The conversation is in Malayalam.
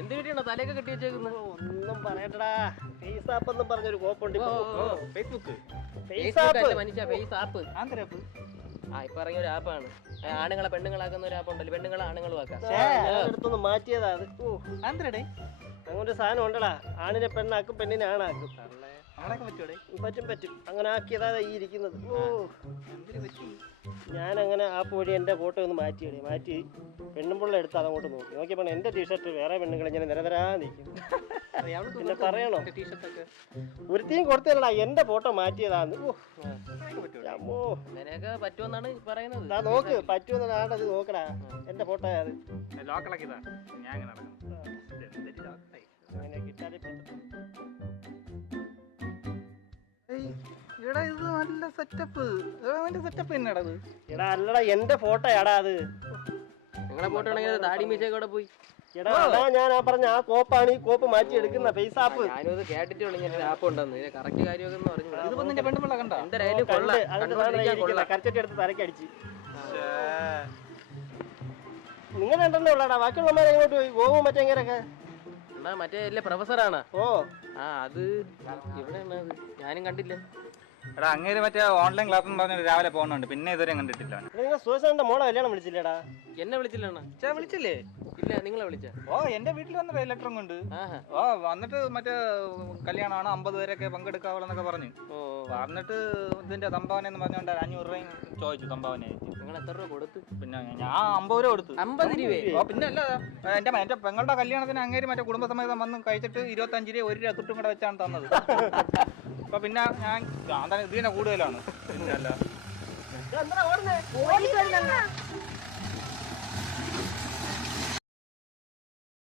എന്ത് കിട്ടിയാണോ തലയൊക്കെ കെട്ടി വെച്ചേക്കുന്നത്? ഒന്നും പറയണ്ടടാ. ഫേസ് ആപ്പ് എന്നും പറഞ്ഞൊരു കോപ്പുണ്ട്. ഫേസ്ബുക്ക് മനുഷ്യ ഫേസ് ആപ്പ്. ആ ഇപ്പൊ ഇറങ്ങിയ ഒരു ആപ്പാണ്. ആണുങ്ങളെ പെണ്ണുങ്ങളാക്കുന്ന ഒരു ആപ്പ് ഉണ്ടല്ലോ. പെണ്ണുങ്ങളെ ആണുങ്ങളും ആക്കാം. അടുത്തൊന്ന് മാറ്റിയതാ അത്. അങ്ങനെ ഒരു സാധനം ഉണ്ടടാ. ആണിനെ പെണ്ണാക്കും, പെണ്ണിനെ ആണാക്കും. പറ്റും. അങ്ങനെ ആക്കിയതാ ഈ ഇരിക്കുന്നത്. ഞാനങ്ങനെ ആപ്പ് വഴി എൻ്റെ ഫോട്ടോ ഒന്ന് മാറ്റി പെണ്ണുമ്പിള്ള എടുത്ത് അതങ്ങോട്ട് നോക്കിയപ്പോൾ എൻ്റെ ടീഷർട്ട് വേറെ പെണ്ണുങ്ങൾ ഇങ്ങനെ നിരതരാ നിൽക്കുന്നു. പിന്നെ പറയണോ, ഒരുത്തിയും കൊടുത്തല്ലടാ, എൻ്റെ ഫോട്ടോ മാറ്റിയതാന്ന്. അങ്ങനെയൊക്കെ പറ്റുമെന്നാണ് പറയുന്നത്. നോക്ക് പറ്റുമെന്നാണ് അത്. നോക്കടാ, എൻ്റെ ഫോട്ടോ അത് അങ്ങനെ കിട്ടാതെ എടാ ഇത് നല്ല സെറ്റപ്പ്. തന്നെയാടാ അത്. എടാ അല്ലടാ, എൻ്റെ ഫോട്ടോയാടാ അത്. നിങ്ങളെ ഫോട്ടോ ആണെങ്കിൽ താടി മീശയൊക്കെ പോയി. എടാ അതാ ഞാൻ പറഞ്ഞ ആ കോപ്പാണ്. ഈ കോപ്പ് മാറ്റി എടുക്കുന്ന ഫേസ് ആപ്പ്. ഞാനും ഇത് കേട്ടിട്ടേ ഉള്ളൂ ഇങ്ങനെ ആപ്പ് ഉണ്ടെന്ന്. ഇതിന്റെ കറക്റ്റ് കാര്യമൊക്കെ പറഞ്ഞു. ഇതിപ്പോ നിന്റെ പെണ്ണുപിള്ള കണ്ടോ? കരച്ചട്ടി എടുത്ത് തലക്കടിച്ച്. നിങ്ങൾ രണ്ടെണ്ണേ ഉള്ളടാ, ബാക്കിയുള്ളമാരെ എങ്ങോട്ട് പോയി? ഗോവും മറ്റെങ്ങനെയൊക്കെ എന്നാ മറ്റേ അല്ലേ പ്രൊഫസറാണ്. ഓ ആ അത് എവിടെയാണ്? ഞാനും കണ്ടില്ല. എടാ അങ്ങേര് മറ്റേ ഓൺലൈൻ ക്ലാസ് എന്ന് പറഞ്ഞ രാവിലെ പോകുന്നുണ്ട്, പിന്നെ ഇതുവരെ കണ്ടിട്ടില്ല. നിങ്ങൾ സുഹൃത്തിന്റെ മോളെ കല്യാണം വിളിച്ചില്ലേടാ? എന്നെ വിളിച്ചില്ലണ്ണ. വിളിച്ചില്ലേ? ഇല്ല, നിങ്ങളെ വിളിച്ച? ഓ എന്റെ വീട്ടിൽ വന്ന ലെറ്ററും കൊണ്ട്. ഓ വന്നിട്ട് മറ്റേ കല്യാണമാണ്, 50 പേരൊക്കെ പങ്കെടുക്കാവുള്ളന്നൊക്കെ പറഞ്ഞു. വന്നിട്ട് ഇതിന്റെ സംഭാവന എന്ന് പറഞ്ഞോണ്ട് 500 രൂപയും ചോദിച്ചു സംഭാവന. നിങ്ങൾ എത്ര രൂപ കൊടുത്തു? പിന്നെ ഞാൻ 50 രൂപ കൊടുത്തു. 50 രൂപ? ഓ പിന്നെ അല്ല, എന്റെ പെങ്ങളുടെ കല്യാണത്തിന് അങ്ങേര് മറ്റേ കുടുംബസമേതം വന്ന് കഴിച്ചിട്ട് 25 രൂപ 1 രൂപ തുട്ടും കൂടെ വെച്ചാണ് തന്നത്. അപ്പൊ പിന്നെ ഞാൻ ഇതിനെ കൂടുതലാണ്. പിന്നെ അല്ല